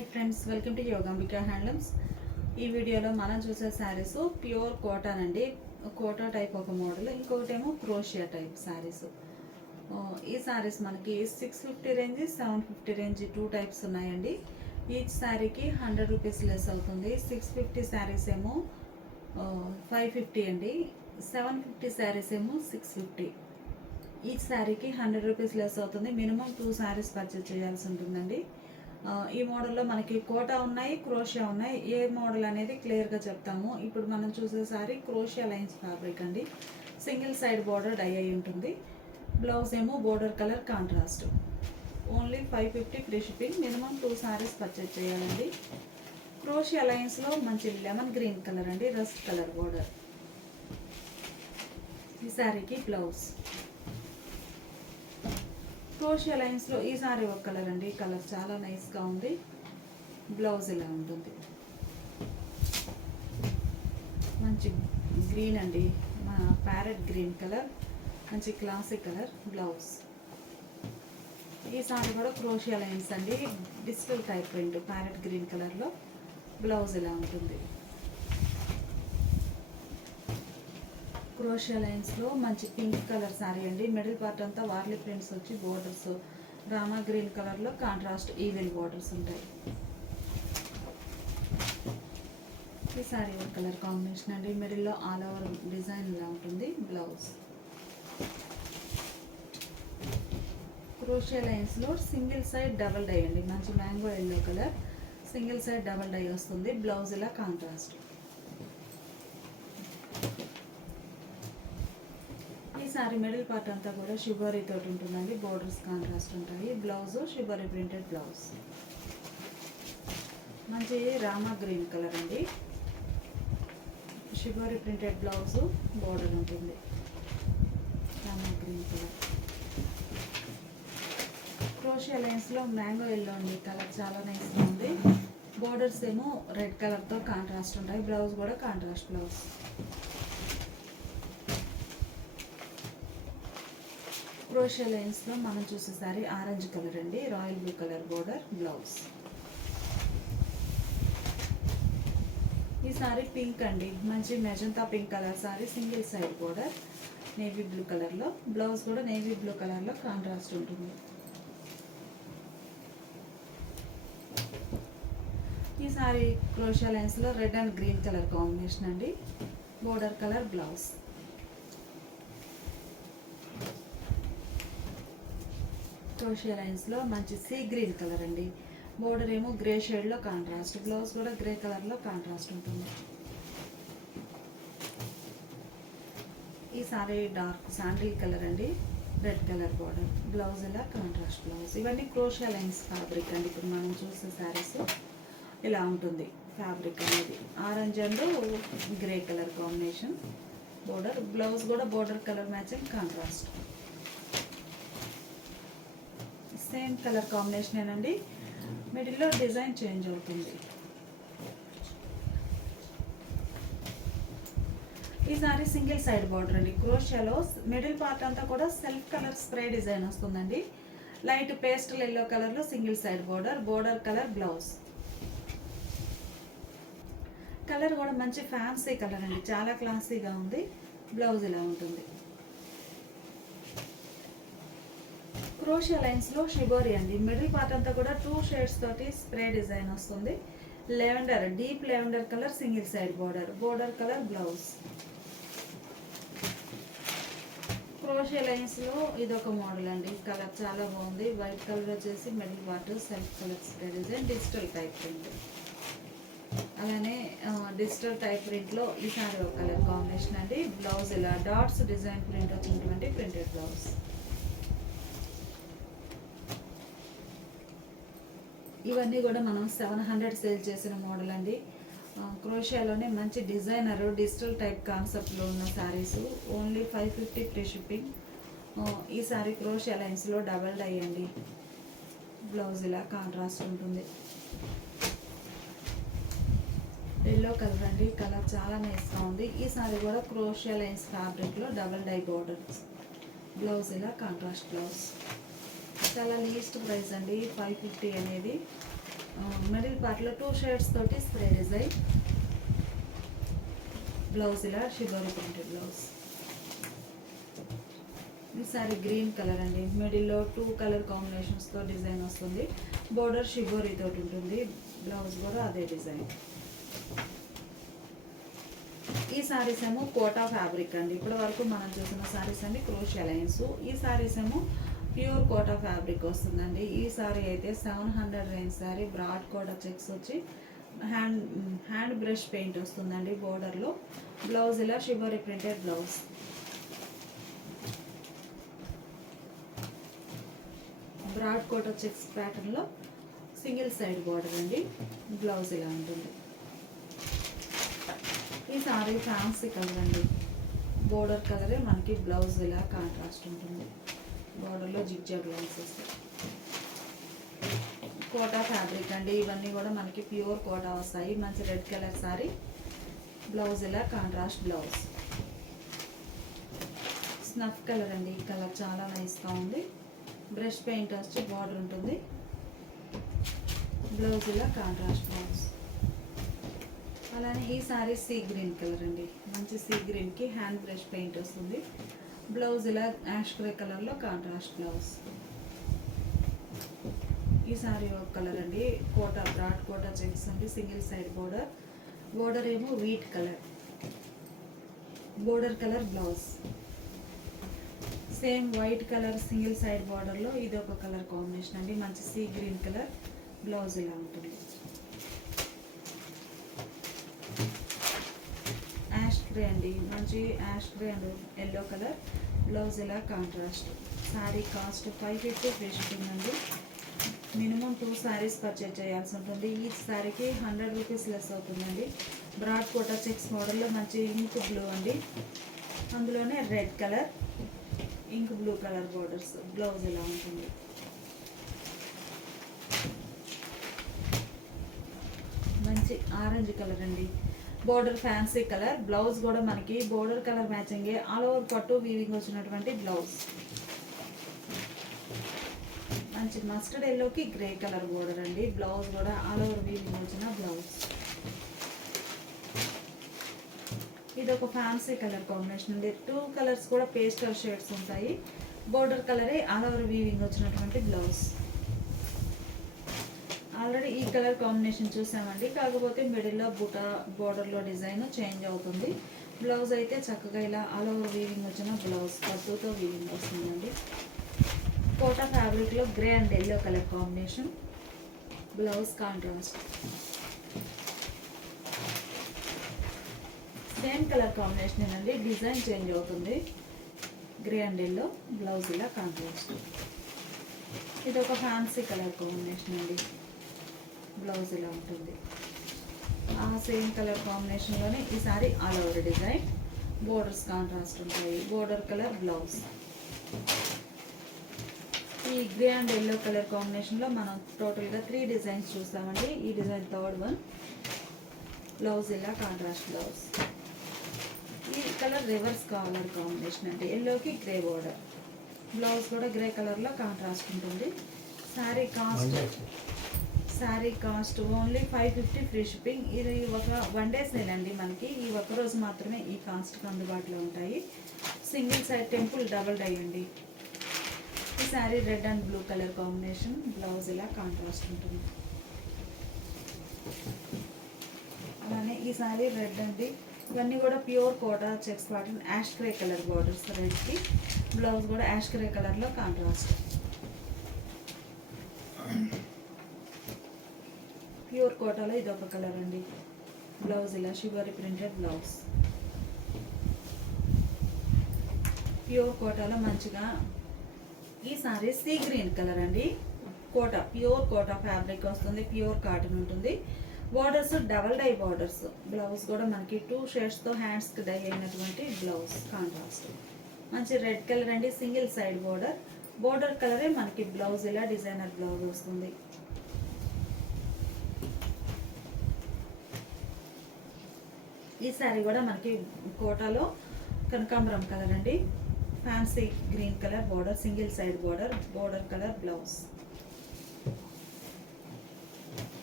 Hi friends, welcome to Yogambika handlooms. ఈ వీడియోలో మనం చూసే శారీస్ ప్యూర్ కాటన్ అండి. కోటా టైప్ ఒక మోడల్, ఇంకొకటేమో క్రోషియా టైప్ శారీస్. ఈ శారీస్ మనకి 650 రేంజ్, 750 రేంజ్, 2 టైప్స్ ఉన్నాయండి. ఈచ్ శారీకి 100 రూపీస్ లెస్ అవుతుంది. 650 శారీస్ ఏమో 550 అండి. 750 శారీస్ ఏమో 650. ఈచ్ శారీకి 100 రూపీస్ లెస్ అవుతుంది. మినిమం 2 శారీస్ పర్చేజ్ చేయాల్సి ఉంటుందండి. ఈ మోడల్లో మనకి కోటా ఉన్నాయి, క్రోషియా ఉన్నాయి. ఏ మోడల్ అనేది క్లియర్గా చెప్తాము. ఇప్పుడు మనం చూసే సారీ క్రోషియా లైన్స్ ఫ్యాబ్రిక్ అండి. సింగిల్ సైడ్ బోర్డర్ డై అయి ఉంటుంది. బ్లౌజ్ ఏమో border colour contrast. Only 550 free shipping. Minimum 2 saris purchase చేయాలండి. క్రోషియా లైన్స్లో మంచి లెమన్ గ్రీన్ కలర్ అండి, రస్ట్ కలర్ బోర్డర్. ఈ శారీకి బ్లౌజ్. క్రోషియా లైన్స్లో ఈ సారీ ఒక కలర్ అండి. కలర్ చాలా నైస్గా ఉంది. బ్లౌజ్ ఇలా ఉంటుంది. మంచి గ్రీన్ అండి, ప్యారెట్ గ్రీన్ కలర్, మంచి క్లాసిక్ కలర్ బ్లౌజ్. ఈ సారీ కూడా క్రోషియా లైన్స్ అండి, digital type print, parrot green కలర్లో బ్లౌజ్ ఇలా ఉంటుంది. క్రోషియా లైన్స్లో మంచి పింక్ కలర్ శారీ అండి. మిడిల్ పార్ట్ అంతా వార్లీ ప్రింట్స్ వచ్చి బోర్డర్స్ రామా గ్రీన్ కలర్లో కాంట్రాస్ట్ ఈవెన్ బోర్డర్స్ ఉంటాయి. ఈ శారీ ఒక కలర్ కాంబినేషన్ అండి. మిడిల్లో ఆల్ ఓవర్ డిజైన్ ఇలా ఉంటుంది. బ్లౌజ్. క్రోషియా లైన్స్లో సింగిల్ సైడ్ డబల్ డై అండి. మంచి mango yellow colour, single side double dye వస్తుంది. బ్లౌజ్ ఇలా కాంట్రాస్ట్. ఈ సారీ మిడిల్ పార్ట్ అంతా కూడా షిబోరీ తోటి ఉంటుందండి. బోర్డర్స్ కాంట్రాస్ట్ ఉంటాయి. Blouse shibori printed blouse. మంచి రామా గ్రీన్ కలర్ అండి. షిబోరీ ప్రింటెడ్ బ్లౌజ్, బోర్డర్ ఉంటుంది. Rama green colour. క్రోషియా లైన్స్లో మ్యాంగో ఎల్లో అండి. కలర్ చాలా నైస్గా ఉంది. బోర్డర్స్ ఏమో రెడ్ కలర్తో కాంట్రాస్ట్ ఉంటాయి. బ్లౌజ్ కూడా కాంట్రాస్ట్ బ్లౌజ్. క్రోషియా లైన్స్లో మనం చూసే సారీ ఆరెంజ్ కలర్ అండి. Royal blue colour border, blouse. ఈ సారీ పింక్ అండి. మంచి magenta pink colour sari, single side border, navy blue కలర్లో. బ్లౌజ్ కూడా నేవీ బ్లూ కలర్లో కాంట్రాస్ట్ ఉంటుంది. ఈ సారీ క్రోషియా లైన్స్లో red and green colour combination అండి. Border colour blouse. క్రోషియా లైన్స్లో మంచి సీ గ్రీన్ కలర్ అండి. బోర్డర్ ఏమో గ్రే షేడ్లో కాంట్రాస్ట్. బ్లౌజ్ కూడా గ్రే కలర్లో కాంట్రాస్ట్ ఉంటుంది. ఈ సారీ డార్క్ శాండిల్ కలర్ అండి, రెడ్ కలర్ బోర్డర్. బ్లౌజ్ ఇలా కాంట్రాస్ట్ బ్లౌజ్. ఇవన్నీ క్రోషియా లైన్స్ ఫ్యాబ్రిక్ అండి. ఇప్పుడు మనం చూసే శారీస్ ఇలా ఉంటుంది ఫ్యాబ్రిక్ అనేది. Orange and grey colour combination border. Blouse కూడా border colour matching contrast. Same colour combination అండి. మిడిల్లో డిజైన్ చేంజ్ అవుతుంది. ఈ సారీ సింగిల్ సైడ్ బార్డర్ అండి. క్రోషియాలో మిడిల్ పార్ట్ అంతా కూడా సెల్ఫ్ కలర్ స్ప్రే డిజైన్ వస్తుందండి. లైట్ పేస్టల్ ఎల్లో కలర్లో single side border, border colour blouse. Colour కూడా మంచి ఫ్యాన్సీ కలర్ అండి, చాలా క్లాసీగా ఉంది. బ్లౌజ్ ఇలా ఉంటుంది. క్రోషియా లైన్స్లో షిబోరీ అండి. మిడిల్ పార్ట్ అంతా కూడా 2 షేడ్స్ తోటి స్ప్రే డిజైన్ వస్తుంది. Lavender, deep lavender colour, single side border, border colour blouse. Crochet లైన్స్లో ఇదొక మోడల్ అండి. కలర్ చాలా బాగుంది. వైట్ కలర్ వచ్చేసి middle part self colour spray design, digital type print. అలానే డిజిటల్ టైప్ ప్రింట్లో ఈ సారీ ఒక కలర్ కాంబినేషన్ అండి. బ్లౌజ్ ఇలా డాట్స్ డిజైన్ ప్రింట్ వచ్చినటువంటి ప్రింటెడ్ బ్లౌజ్. ఇవన్నీ కూడా మనం 700 సేల్ చేసిన మోడల్ అండి. క్రోషియాలోనే మంచి డిజైనర్ డిజిటల్ టైప్ కాన్సెప్ట్లో ఉన్న శారీస్. Only 550 free shipping. ఈ శారీ క్రోషియా లైన్స్లో డబల్ డై అండి. బ్లౌజ్ ఇలా కాంట్రాస్ట్ ఉంటుంది. ఎల్లో కలర్ అండి. కలర్ చాలా నైస్గా ఉంది. ఈ శారీ కూడా క్రోషియా లైన్స్ ఫ్యాబ్రిక్లో డబల్ డై బోర్డర్. బ్లౌజ్ ఇలా కాంట్రాస్ట్ బ్లౌజ్. చాలా లీస్ట్ ప్రైస్ అండి 550 అనేది. మిడిల్ పార్ట్లో 2 షేడ్స్ తోటి స్ప్రే డిజైన్. బ్లౌజ్ ఇలా షిబోరి ప్రింటెడ్ బ్లౌజ్. ఈ సారీ గ్రీన్ కలర్ అండి, మిడిల్లో 2 కలర్ కాంబినేషన్స్తో డిజైన్ వస్తుంది. బోర్డర్ షిబోరి తోటి ఉంటుంది, బ్లౌజ్ కూడా అదే డిజైన్. ఈ సారీస్ ఏమో కోటా ఫ్యాబ్రిక్ అండి. ఇప్పటి వరకు మనం చూసిన సారీస్ అన్ని క్రోషియా లైన్స్. ఈ సారీస్ ఏమో ప్యూర్ కోటా ఫ్యాబ్రిక్ వస్తుందండి. ఈ సారీ అయితే 700 range sari, broad Kota checks వచ్చి హ్యాండ్ బ్రష్ పెయింట్ వస్తుందండి బోర్డర్లో. బ్లౌజ్ ఇలా shibori printed blouse. Broad Kota checks ప్యాటర్న్లో సింగిల్ సైడ్ బోర్డర్ అండి. బ్లౌజ్ ఇలా ఉంటుంది. ఈ సారీ ఫ్యాన్సీ కలర్ అండి, బోర్డర్ కలరే మనకి బ్లౌజ్ ఇలా కాంట్రాస్ట్ ఉంటుంది. బోర్డర్లో జిగ్జాగ్ లైన్స్ వస్తాయి. కోటా ఫ్యాబ్రిక్ అండి, ఇవన్నీ కూడా మనకి ప్యూర్ కోటా వస్తాయి. మంచి రెడ్ కలర్ సారీ, బ్లౌజ్ ఇలా కాంట్రాస్ట్ బ్లౌజ్. స్నఫ్ కలర్ అండి, ఈ కలర్ చాలా నైస్గా ఉంది. బ్రష్ పెయింట్ వచ్చి బార్డర్ ఉంటుంది. బ్లౌజ్ ఇలా కాంట్రాస్ట్ బ్లౌజ్. అలానే ఈ సారీ సీ గ్రీన్ కలర్ అండి, మంచి సీ గ్రీన్కి హ్యాండ్ బ్రష్ పెయింట్ వస్తుంది. బ్లౌజ్ ఇలా యాష్ గ్రే కలర్లో కాంట్రాస్ట్ బ్లౌజ్. ఈ సారీ ఒక కలర్ అండి, కోటా బ్రాడ్ కోటా చెక్స్ అండి, సింగిల్ సైడ్ బోర్డర్. బోర్డర్ ఏమో wheat colour, border colour blouse. Same white colour single side బార్డర్లో ఇది ఒక కలర్ కాంబినేషన్ అండి, మంచి సీ గ్రీన్ కలర్. బ్లౌజ్ ఇలా ఉంటుంది. యాష్ గ్రే అండి, మంచి ash grey and yellow colour. Blouse ఇలా contrast. Sari cost 550 free shipping అండి. మినిమం 2 శారీస్ పర్చేజ్ చేయాల్సి ఉంటుంది. ఈ శారీకి 100 రూపీస్ లెస్ అవుతుందండి. బ్రాడ్ కోటా చెక్స్ మోడల్లో మంచి ఇంక్ బ్లూ అండి, అందులోనే red colour ink blue colour borders. Blouse ఇలా ఉంటుంది. మంచి ఆరెంజ్ కలర్ అండి, బోర్డర్ ఫ్యాన్సీ కలర్. బ్లౌజ్ కూడా మనకి బోర్డర్ కలర్ మ్యాచింగే, ఆల్ ఓవర్ పట్టు వీవింగ్ వచ్చినటువంటి బ్లౌజ్. మంచి మస్టర్డ్ ఎల్లోకి గ్రే కలర్ బోర్డర్ అండి. బ్లౌజ్ కూడా ఆల్ ఓవర్ వీవింగ్ వచ్చిన బ్లౌజ్. ఇది ఒక ఫ్యాన్సీ కలర్ కాంబినేషన్ అండి. 2 కలర్స్ కూడా పేస్టల్ షేడ్స్ ఉంటాయి. బోర్డర్ కలరే ఆల్ ఓవర్ వీవింగ్ వచ్చినటువంటి బ్లౌజ్. ఆల్రెడీ ఈ కలర్ కాంబినేషన్ చూసామండి, కాకపోతే మిడిల్లో బుటా బోర్డర్లో డిజైన్ చేంజ్ అవుతుంది. బ్లౌజ్ అయితే చక్కగా ఇలా ఆల్ ఓవర్ వీవింగ్ వచ్చిన బ్లౌజ్, పట్టుతో వీవింగ్ వస్తుందండి. కోటా ఫ్యాబ్రిక్లో grey and yellow colour combination. Blouse contrast. Same colour combination అండి, డిజైన్ చేంజ్ అవుతుంది. గ్రే అండ్ ఎల్లో, బ్లౌజ్ ఇలా కాంట్రాస్ట్. ఇది ఒక ఫ్యాన్సీ కలర్ కాంబినేషన్ అండి. బ్లౌజ్ ఇలా ఉంటుంది. ఆ సేమ్ కలర్ కాంబినేషన్లోనే ఈసారి all over design, borders contrast ఉంటాయి. Border colour blouse. ఈ గ్రే అండ్ ఎల్లో కలర్ కాంబినేషన్లో మనం టోటల్గా 3 డిజైన్స్ చూస్తామండి. ఈ డిజైన్ థర్డ్ వన్. బ్లౌజ్ ఇలా కాంట్రాస్ట్ బ్లౌజ్. ఈ కలర్ రివర్స్ కలర్ కాంబినేషన్ అండి, ఎల్లోకి గ్రే బోర్డర్. బ్లౌజ్ కూడా గ్రే కలర్లో కాంట్రాస్ట్ ఉంటుంది. Sari cost only 550 free shipping. ఇది ఒక 1 డే సేల్ అండి, మనకి ఈ ఒక్క రోజు మాత్రమే ఈ కాస్ట్కి అందుబాటులో ఉంటాయి. Single side temple double dye అండి. ఈ sari red and blue colour combination. Blouse ఇలా కాంట్రాస్ట్ ఉంటుంది. అలానే ఈ శారీ రెడ్ అండి, ఇవన్నీ కూడా pure Kota checks pattern, ash grey colour borders రెడ్కి. బ్లౌజ్ కూడా యాష్ గ్రే కలర్లో కాంట్రాస్ట్. ప్యూర్ కోటాలో ఇది ఒక కలర్ అండి. బ్లౌజ్ ఇలా షిబోరి ప్రింటెడ్ బ్లౌజ్. ప్యూర్ కోటాలో మంచిగా ఈ సారీ సీ గ్రీన్ కలర్ అండి. కోటా ప్యూర్ కోటా ఫ్యాబ్రిక్ వస్తుంది, ప్యూర్ కాటన్ ఉంటుంది. Borders double dye borders. Blouse కూడా మనకి 2 షేడ్స్తో హ్యాండ్స్కి డై అయినటువంటి బ్లౌజ్ కాంట్రాస్ట్. మంచి రెడ్ కలర్ అండి, సింగిల్ సైడ్ బోర్డర్. బోర్డర్ కలరే మనకి బ్లౌజ్ ఇలా డిజైనర్ బ్లౌజ్ వస్తుంది. ఈ శారీ కూడా మనకి కోటాలో కనకాంబరం కలర్ అండి, fancy green colour border, single side border. Border colour blouse.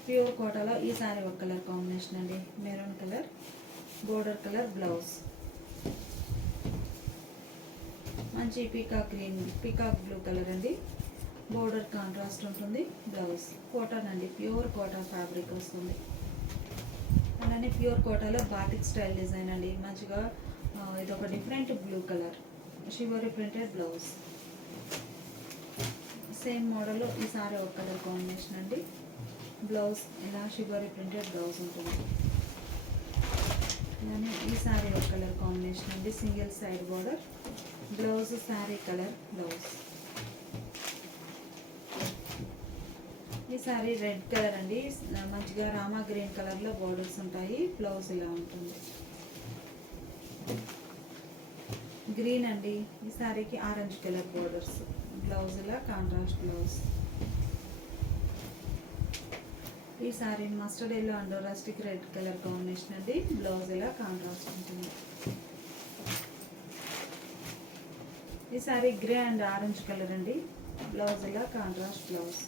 Pure కోటాలో ఈ సారీ ఒక కలర్ కాంబినేషన్ అండి, maroon colour, border colour blouse, మంచి peacock green, peacock blue colour అండి, బోర్డర్ కాంట్రాస్ట్ ఉంటుంది, బ్లౌజ్ కాటన్ అండి, ప్యూర్ కాటన్ ఫ్యాబ్రిక్ వస్తుంది. అలానే ప్యూర్ కోటాలో బాటిక్ స్టైల్ డిజైన్ అండి, మంచిగా ఇది ఒక different blue colour, shibori printed blouse. Same model ఈ సారీ ఒక కలర్ కాంబినేషన్ అండి, బ్లౌజ్ ఇలా షివరీ ప్రింటెడ్ బ్లౌజ్ ఉంటుంది. అలానే ఈ సారీ ఒక కలర్ కాంబినేషన్ అండి, single side border, blouse sorry colour blouse. ఈ సారీ రెడ్ కలర్ అండి, మంచిగా రామా గ్రీన్ కలర్లో బోర్డర్స్ ఉంటాయి, బ్లౌజ్ ఇలా ఉంటుంది. గ్రీన్ అండి, ఈ సారీకి ఆరెంజ్ కలర్ బోర్డర్స్, బ్లౌజ్ ఇలా కాంట్రాస్ట్ బ్లౌజ్. ఈ sorry mustard yellow and rustic red colour combination అండి, బ్లౌజ్ ఇలా కాంట్రాస్ట్ ఉంటుంది. ఈ sari grey and orange colour అండి, బ్లౌజ్ ఇలా contrast blouse.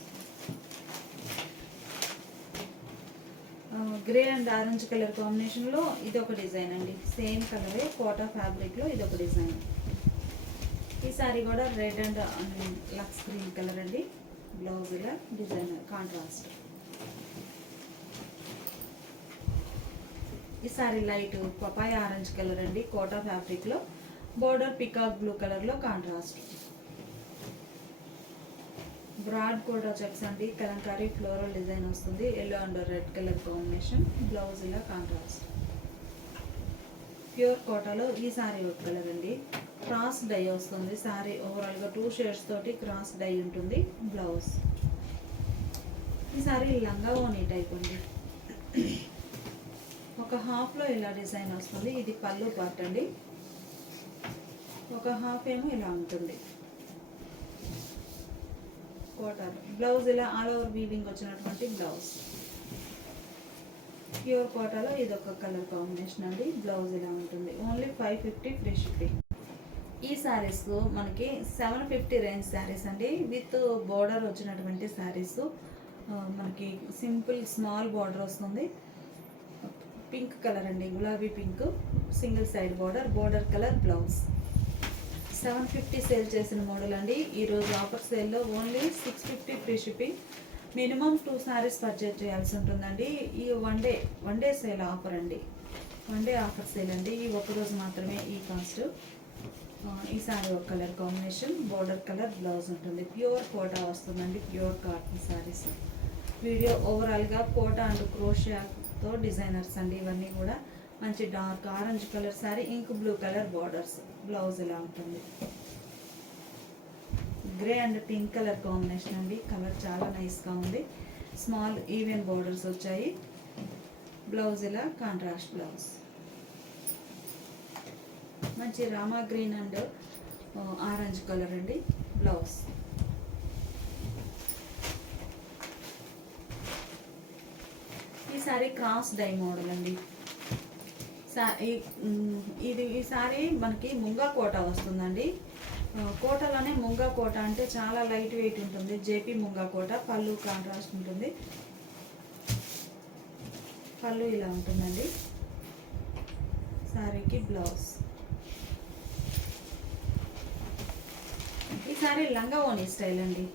Grey and orange colour కాంబినేషన్లో ఇది ఒక డిజైన్ అండి, సేమ్ కలరే కోటా ఫ్యాబ్రిక్లో ఇది ఒక డిజైన్. ఈ సారీ కూడా రెడ్ అండ్ లక్స్ గ్రీన్ కలర్ అండి, బ్లౌజ్ ఇలా డిజైన్ కాంట్రాస్ట్. ఈ sari light papaya orange colour అండి, కోటా ఫ్యాబ్రిక్లో, బోర్డర్ పికాక్ బ్లూ కలర్లో కాంట్రాస్ట్. బ్రాడ్ కోటా చెక్స్ అండి, కలంకారీ ఫ్లోరల్ డిజైన్ వస్తుంది, yellow and red colour combination, blouse ఇలా కాంట్రాస్ట్. ప్యూర్ కోటాలో ఈ సారీ ఒక కలర్ అండి, క్రాస్ డై వస్తుంది సారీ, ఓవరాల్గా 2 షేడ్స్ తోటి క్రాస్ డై ఉంటుంది, బ్లౌజ్. ఈ సారీ లంగా ఓనీ టైప్ అండి, ఒక హాఫ్లో ఇలా డిజైన్ వస్తుంది, ఇది పళ్ళు పార్ట్ అండి, ఒక హాఫ్ ఏమో ఇలా ఉంటుంది కోటాలో, బ్లౌజ్ ఇలా ఆల్ ఓవర్ వీవింగ్ వచ్చినటువంటి బ్లౌజ్. ప్యూర్ కోటాలో ఇది ఒక కలర్ కాంబినేషన్ అండి, బ్లౌజ్ ఇలా ఉంటుంది, ఓన్లీ 550 ఫ్రీ షిప్పింగ్. ఈ శారీస్ మనకి 750 రేంజ్ శారీస్ అండి, విత్ బోర్డర్ వచ్చినటువంటి శారీస్. మనకి సింపుల్ స్మాల్ బోర్డర్ వస్తుంది, పింక్ కలర్ అండి, గులాబీ pink, single side border, border colour blouse. 750 sale చేసిన మోడల్ అండి, ఈరోజు ఆఫర్ సేల్లో only 650 free shipping. Minimum 2 saris purchase చేయాల్సి ఉంటుందండి. ఈ వన్ డే సేల్ ఆఫర్ అండి, వన్ డే ఆఫర్ సేల్ అండి, ఈ ఒక్కరోజు మాత్రమే ఈ కాస్ట్. ఈ సారీ ఒక colour combination, border colour blouse ఉంటుంది, ప్యూర్ కోటా వస్తుందండి, ప్యూర్ కాటన్ శారీస్. వీడియో ఓవరాల్గా కోటా అండ్ క్రోషియాతో డిజైనర్స్ అండి, ఇవన్నీ కూడా మంచి dark orange colour sari, ink blue colour borders, blouse ఇలా ఉంటుంది. Grey and pink colour combination అండి, కలర్ చాలా నైస్గా ఉంది, స్మాల్ ఈవెన్ బార్డర్స్ వచ్చాయి, బ్లౌజ్ ఇలా కాంట్రాస్ట్ బ్లౌజ్. మంచి rama green and orange colour అండి, బ్లౌజ్. ఈ సారీ క్రాస్ డై మోడల్ అండి, ఈ సారీ మనకి ముంగా కోట వస్తుందండి, కోటలోనే ముంగా కోట అంటే చాలా లైట్ వెయిట్ ఉంటుంది, జేపీ ముంగా కోట. పళ్ళు కాంట్రాస్ట్ ఉంటుంది, పళ్ళు ఇలా ఉంటుందండి, సారీకి బ్లౌజ్. ఈ సారీ లంగా ఓనీ స్టైల్ అండి,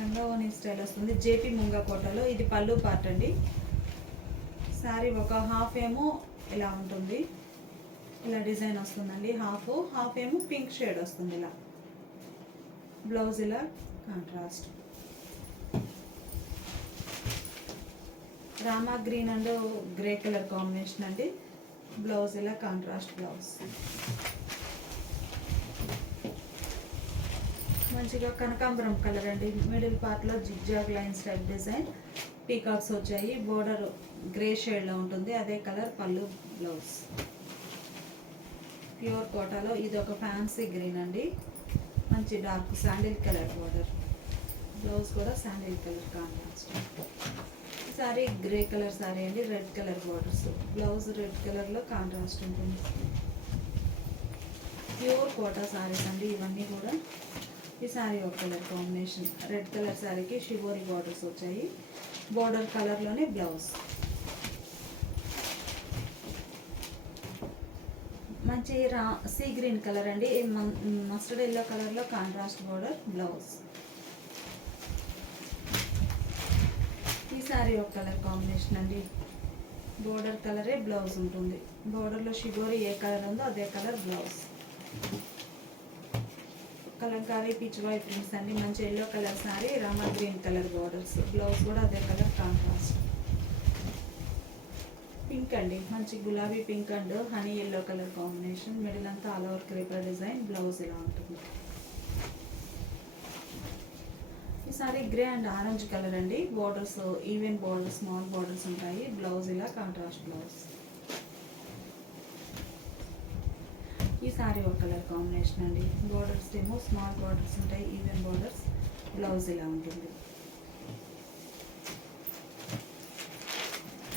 లంగా ఓనీ స్టైల్ వస్తుంది, జేపీ ముంగా కోటలో. ఇది పళ్ళు పార్ట్ అండి, సారీ ఒక హాఫ్ ఏమో ఇలా ఉంటుంది, ఇలా డిజైన్ వస్తుందండి, హాఫ్ ఏమో పింక్ షేడ్ వస్తుంది ఇలా, బ్లౌజ్ ఇలా contrast. Rama green and grey colour combination అండి, బ్లౌజ్ ఇలా కాంట్రాస్ట్ బ్లౌజ్. మంచిగా కనకాంబరం కలర్ అండి, మిడిల్ పార్ట్లో zigzag lines type design, peacocks వచ్చాయి, బోర్డర్ గ్రే షేడ్లో ఉంటుంది, అదే కలర్ పళ్ళు బ్లౌజ్. ప్యూర్ కోటాలో ఇది ఒక ఫ్యాన్సీ గ్రీన్ అండి, మంచి dark sandal colour border, blouse కూడా sandal colour contrast. Sari grey colour sari అండి, red colour borders, blouse red కలర్లో కాంట్రాస్ట్ ఉంటుంది. ప్యూర్ కోటా సారీస్ అండి ఇవన్నీ కూడా, ఈ శారీ ఒక కలర్ కాంబినేషన్, రెడ్ కలర్ శారీకి షిబోరి బార్డర్స్ వచ్చాయి. బార్డర్ కలర్లోనే బ్లౌజ్. మంచి సీ గ్రీన్ కలర్ అండి, మస్టర్డ్ ఎల్లో కలర్లో కాంట్రాస్ట్ బార్డర్ బ్లౌజ్. ఈ శారీ ఒక కలర్ కాంబినేషన్ అండి, బోర్డర్ కలరే బ్లౌజ్ ఉంటుంది. బోర్డర్లో షిబోరి ఏ కలర్ ఉందో అదే colour blouse. Kalamkari pichwai prints అండి, మంచి yellow colour sari, Rama green colour borders, blouse కూడా అదే కలర్ కాంట్రాస్ట్. పింక్ అండి, మంచి గులాబీ pink and honey yellow colour combination, middle అంతా all over creeper design, blouse ఇలా ఉంటుంది. ఈ sari grey and orange colour అండి, borders even borders, small borders ఉంటాయి. బ్లౌజ్ ఇలా కాంట్రాస్ట్ బ్లౌజ్. ఈ సారీ ఒక కలర్ కాంబినేషన్ అండి, బార్డర్స్ ఏమో స్మాల్ బార్డర్స్ ఉంటాయి, ఈవెన్ బార్డర్స్, బ్లౌజ్ ఇలా ఉంటుంది.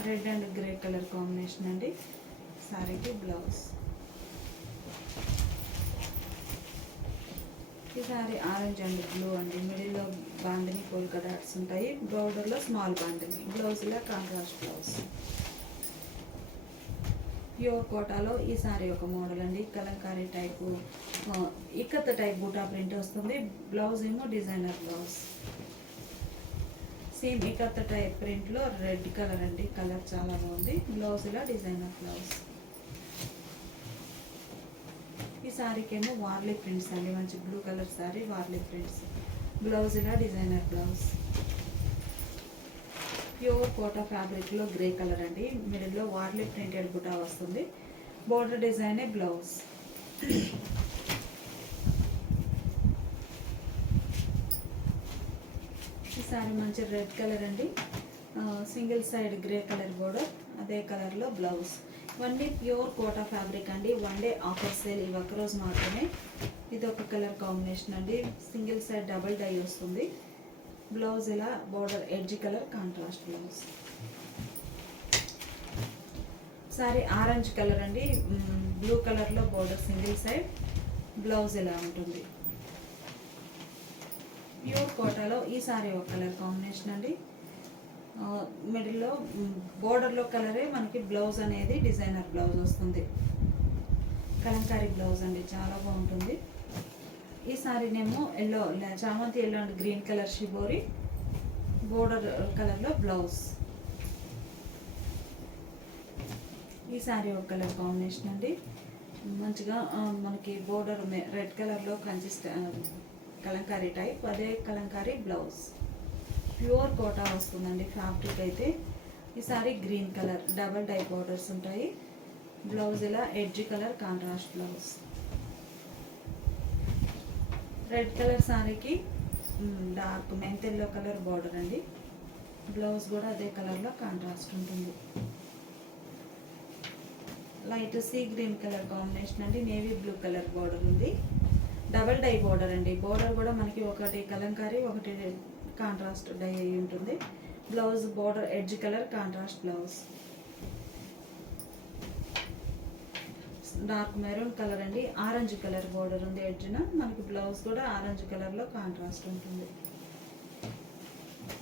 Red and grey colour combination అండి సారీకి బ్లౌజ్. ఈ సారీ ఆరెంజ్ అండ్ బ్లూ అండి, మిడిల్లో బాందిని పోల్కా డాట్స్ ఉంటాయి, బోర్డర్లో స్మాల్ బాందిని, బ్లౌజ్ ఇలా కాంట్రాస్ట్ బ్లౌజ్. ప్యూర్ కోటాలో ఈ సారీ ఒక మోడల్ అండి, kalamkari type ikat type buta print వస్తుంది. బ్లౌజ్ ఏమో designer blouse, same ikat type ప్రింట్లో రెడ్ కలర్ అండి, కలర్ చాలా బాగుంది. బ్లౌజ్ ఇలా డిజైనర్ బ్లౌజ్. ఈ సారీకి ఏమో వార్లీ ప్రింట్స్ అండి, మంచి blue colour sorry, Warli prints, blouse ఇలా డిజైనర్ బ్లౌజ్. ప్యూర్ కోటా ఫ్యాబ్రిక్లో గ్రే కలర్ అండి, మిడిల్లో వార్లీ ప్రింటెడ్ బుటా వస్తుంది, బోర్డర్ డిజైనే బ్లౌజ్. ఈ సారీ మంచి రెడ్ కలర్ అండి, single side grey colour border, అదే కలర్లో బ్లౌజ్. ఇవన్నీ ప్యూర్ కోటా ఫ్యాబ్రిక్ అండి, వన్ డే ఆఫర్ సేల్, ఇవి ఒక్కరోజు మాత్రమే. ఇది ఒక కలర్ కాంబినేషన్ అండి, సింగిల్ సైడ్ డబుల్ డై వస్తుంది. బ్లౌజ్ ఇలా border edge colour contrast blouse. Sorry orange colour అండి, బ్లూ కలర్లో బోర్డర్ సింగిల్ సైడ్, బ్లౌజ్ ఇలా ఉంటుంది. ప్యూర్ కోటాలో ఈ సారీ ఒక కలర్ కాంబినేషన్ అండి, మిడిల్లో బోర్డర్లో కలరే మనకి బ్లౌజ్ అనేది డిజైనర్ బ్లౌజ్ వస్తుంది. కలంకారీ బ్లౌజ్ అండి, చాలా బాగుంటుంది. ఈ సారీనేమో ఎల్లో, చామంతి yellow and green colour shibori, border కలర్లో బ్లౌజ్. ఈ సారీ ఒక కలర్ కాంబినేషన్ అండి, మంచిగా మనకి బోర్డర్ రెడ్ కలర్లో కలంకారీ టైప్, అదే కలంకారీ బ్లౌజ్. ప్యూర్ కోటా వస్తుందండి ఫ్యాబ్రిక్ అయితే. ఈ sari green colour double dye borders ఉంటాయి, బ్లౌజ్ ఇలా edge colour contrast blouse. Red colour సారీకి dark mint yellow colour border అండి, బ్లౌజ్ కూడా అదే కలర్లో కాంట్రాస్ట్ ఉంటుంది. Light sea green colour combination అండి, నేవీ బ్లూ కలర్ బార్డర్ ఉంది, డబల్ డై బార్డర్ అండి. బార్డర్ కూడా మనకి ఒకటి కలంకారీ ఒకటి కాంట్రాస్ట్ డై అయి ఉంటుంది. Blouse border edge colour contrast blouse. Dark maroon colour అండి, ఆరెంజ్ కలర్ బార్డర్ ఉంది ఎడ్జ్న, మనకి బ్లౌజ్ కూడా ఆరెంజ్ కలర్లో కాంట్రాస్ట్ ఉంటుంది.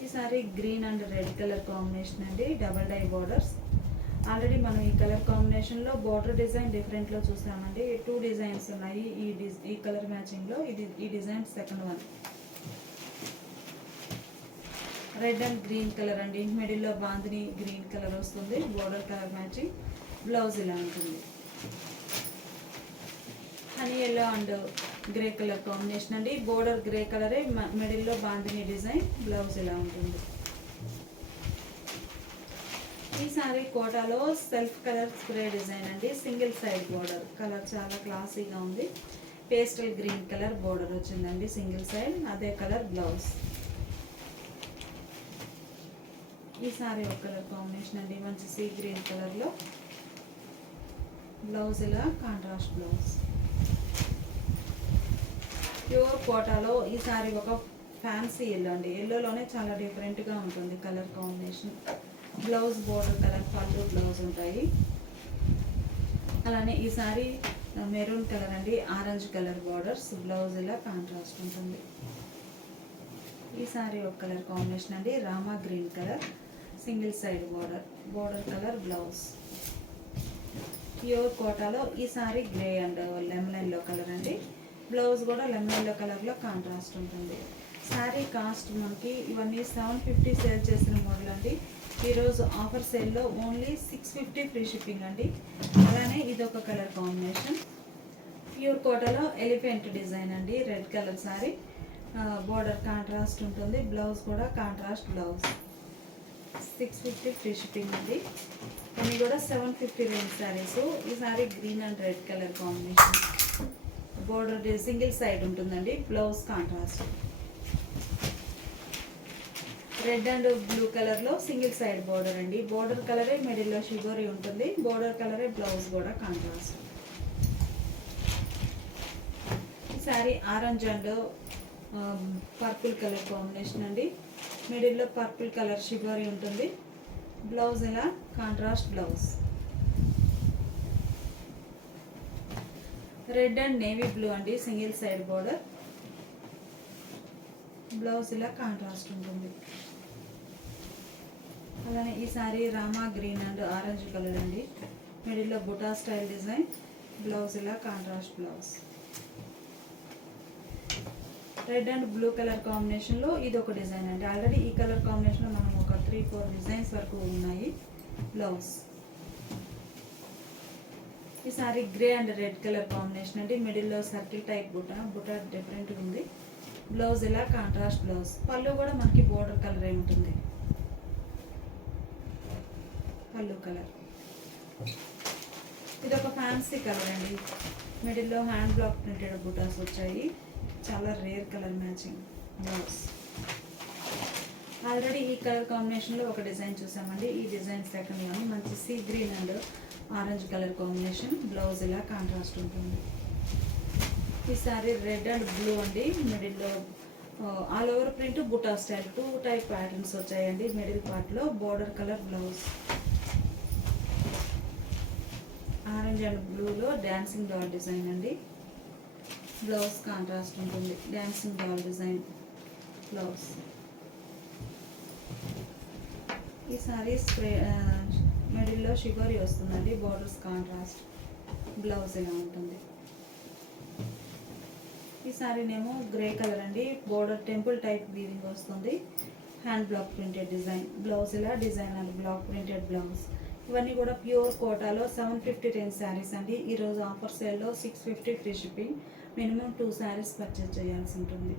ఈ sari green and red colour combination అండి, డబల్ డై బార్డర్స్. ఆల్రెడీ మనం ఈ కలర్ కాంబినేషన్లో బార్డర్ డిజైన్ డిఫరెంట్లో చూసామండి, 2 డిజైన్స్ ఉన్నాయి ఈ కలర్ మ్యాచింగ్లో. ఈ design second one. Red and green colour అండి, మిడిల్లో బాందిని గ్రీన్ కలర్ వస్తుంది, బార్డర్ కలర్ మ్యాచింగ్, బ్లౌజ్ ఇలా ఉంటుంది. Honey yellow and grey colour combination అండి, బోర్డర్ గ్రే కలరే, మిడిల్లో బాందిని డిజైన్, బ్లౌజ్ ఇలా ఉంటుంది. ఈ సారీ కోటాలో సెల్ఫ్ కలర్ స్ప్రే డిజైన్ అండి, సింగిల్ సైడ్ బోర్డర్, కలర్ చాలా క్లాసీగా ఉంది. పేస్టల్ గ్రీన్ కలర్ బోర్డర్ వచ్చిందండి సింగిల్ సైడ్, అదే కలర్ బ్లౌజ్. ఈ సారీ ఒక కలర్ కాంబినేషన్ అండి, మంచి సీ గ్రీన్ కలర్లో, బ్లౌజ్ ఇలా కాంట్రాస్ట్ బ్లౌజ్. ప్యూర్ కోటాలో ఈ సారీ ఒక ఫ్యాన్సీ ఎల్లో అండి, ఎల్లోలోనే చాలా డిఫరెంట్గా ఉంటుంది colour combination. Blouse border colour పళ్ళు బ్లౌజ్ ఉంటాయి. అలానే ఈ సారీ మెరూన్ కలర్ అండి, ఆరెంజ్ కలర్ బార్డర్స్, బ్లౌజ్ ఇలా కాంట్రాస్ట్ ఉంటుంది. ఈ సారీ ఒక కలర్ కాంబినేషన్ అండి, Rama green colour, single side border colour blouse. Pure కోటాలో ఈ sari grey and lemon yellow colour అండి, బ్లౌజ్ కూడా లెమన్ ఎల్లో కలర్లో కాంట్రాస్ట్ ఉంటుంది. శారీ కాస్ట్ మనకి ఇవన్నీ 750 సేల్ చేసిన మోడల్ అండి. ఈరోజు ఆఫర్ సేల్లో ఓన్లీ 650 ఫ్రీ షిప్పింగ్ అండి. అలానే ఇది ఒక కలర్ కాంబినేషన్, ప్యూర్ కోటాలో ఎలిఫెంట్ డిజైన్ అండి, red colour sari, border contrast ఉంటుంది, బ్లౌజ్ కూడా కాంట్రాస్ట్ బ్లౌజ్. 650 ఫ్రీ షిప్పింగ్ అండి. ఇవి కూడా 750 రేంజ్ శారీస్. ఈ sari green and red colour combination, border single side ఉంటుందండి, blouse contrast. Red and blue కలర్లో సింగిల్ సైడ్ బోర్డర్ అండి, బోర్డర్ కలరే మిడిల్లో షిబోరీ ఉంటుంది, బోర్డర్ కలరే బ్లౌజ్ కూడా కాంట్రాస్ట్. ఈ sari orange and purple colour combination అండి, మిడిల్లో పర్పుల్ కలర్ షిబోరీ ఉంటుంది, బ్లౌజ్ ఇలా contrast blouse. Red and navy blue అండి, సింగిల్ సైడ్ బోర్డర్, బ్లౌజ్ ఇలా కాంట్రాస్ట్ ఉంటుంది. అలానే ఈ sorry Rama green and orange colour అండి, మిడిల్లో బుటా స్టైల్ డిజైన్, బ్లౌజ్ ఇలా contrast blouse. Red and blue colour కాంబినేషన్లో ఇది ఒక డిజైన్ అండి, ఆల్రెడీ ఈ కలర్ కాంబినేషన్లో మనం ఒక 3-4 డిజైన్స్ వరకు ఉన్నాయి. బ్లౌజ్ ఈ sari grey and red colour combination అండి, మిడిల్లో సర్కిల్ టైప్ బుటా డిఫరెంట్గా ఉంది, బ్లౌజ్ ఇలా కాంట్రాస్ట్ బ్లౌజ్. పళ్ళు కూడా మనకి బోర్డర్ కలర్ ఉంటుంది, పళ్ళు కలర్. ఇది ఒక ఫ్యాన్సీ కలర్ అండి, మిడిల్లో హ్యాండ్ బ్లాక్ ప్రింటెడ్ బుటాస్ వచ్చాయి, చాలా rare colour matching blouse. Already ఈ కలర్ కాంబినేషన్లో ఒక డిజైన్ చూసామండి, ఈ డిజైన్ సెకండ్ వన్, మంచి sea green and orange colour combination, blouse ఇలా కాంట్రాస్ట్ ఉంటుంది. ఈ సారీ రెడ్ అండ్ బ్లూ అండి, మిడిల్లో all over print buta style 2 type patterns వచ్చాయండి, మిడిల్ పార్ట్లో border colour blouse. Orange and బ్లూలో డాన్సింగ్ డాల్ డిజైన్ అండి, బ్లౌజ్ కాంట్రాస్ట్ ఉంటుంది, డాన్సింగ్ డాల్ డిజైన్ బ్లౌజ్. ఈ సారీ మిడిల్లో షిబోరీ వస్తుందండి, బోర్డర్స్ కాంట్రాస్ట్, బ్లౌజ్ ఇలా ఉంటుంది. ఈ సారీనేమో గ్రే కలర్ అండి, బోర్డర్ టెంపుల్ టైప్ వీవింగ్ వస్తుంది, hand block printed design, blouse ఇలా design and block printed blouse. ఇవన్నీ కూడా ప్యూర్ కోటాలో 750 రేంజ్ శారీస్ అండి. ఈరోజు ఆఫర్ సేల్లో 650 free shipping, minimum 2 saris purchase చేయాల్సి ఉంటుంది.